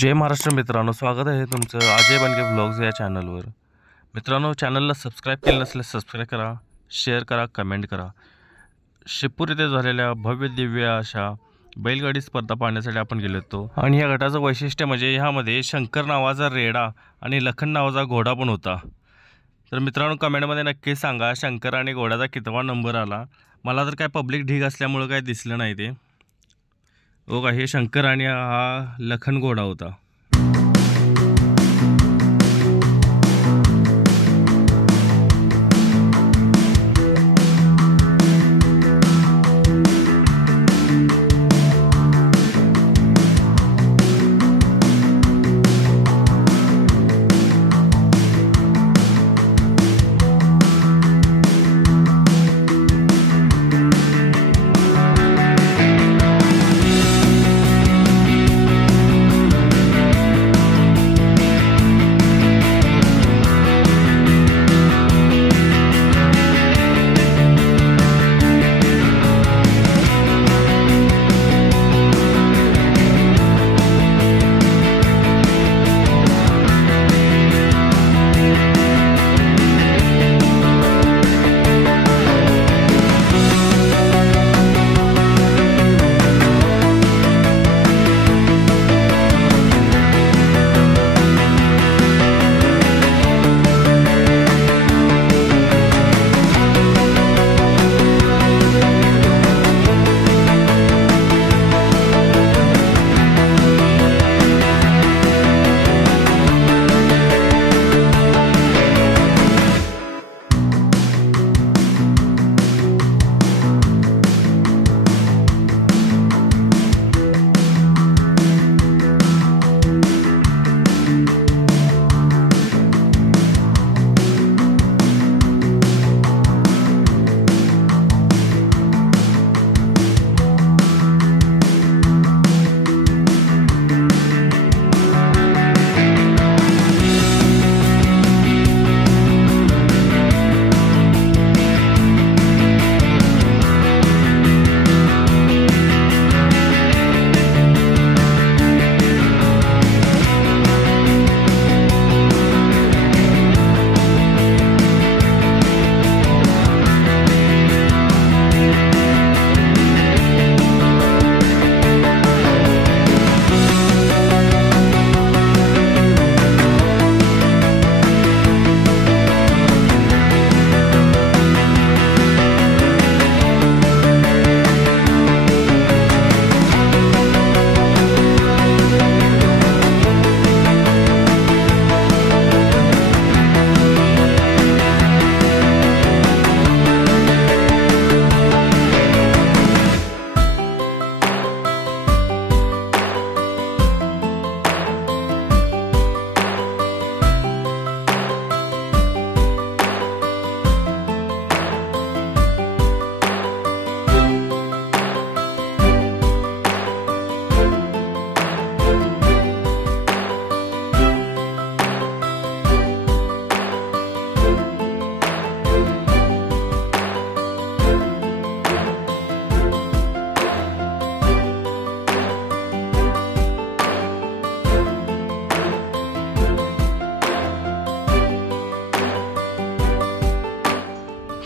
जय महाराष्ट्र मित्रांनो, स्वागत आहे तुमचं अजय बनगे व्लॉग्स या चॅनलवर। मित्रांनो, चॅनलला सबस्क्राईब केलं नसल्यास सबस्क्राईब करा, शेअर करा, कमेंट करा। शिपूर येथे झालेल्या भव्य दिव्य अशा बैलगाडी स्पर्धा पाहण्यासाठी आपण गेलो होतो आणि या गटाचं वैशिष्ट्य म्हणजे ह्यामध्ये शंकर नावाचा रेडा आणि लखन नावाचा घोडा पण होता। तर मित्रांनो, कमेंटमध्ये नक्की सांगा शंकर आणि घोड्याचा कितवा नंबर आला। मला तर काय पब्लिक ढीग असल्यामुळे काय दिसलं नाही ते। बघा, हे शंकर आणि हा लखन घोडा होता।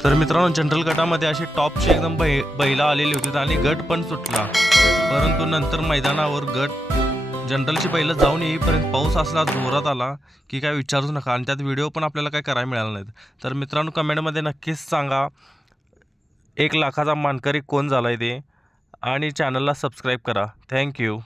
तर मित्रांनो, जनरल गटामध्ये अशी टॉपची एकदम बैला आलेली होती आणि गट पण सुटला, परंतु नंतर मैदानावर गट जनरलची बैलं जाऊन येईपर्यंत पाऊस असला जोरात आला की काय विचारूच नका, आणि त्यात व्हिडिओ पण आपल्याला काय करायला मिळाला नाहीत। तर मित्रांनो, कमेंटमध्ये नक्कीच सांगा 1 लाखाचा मानकरी कोण झालाय ते, आणि चॅनलला सबस्क्राईब करा। थँक्यू।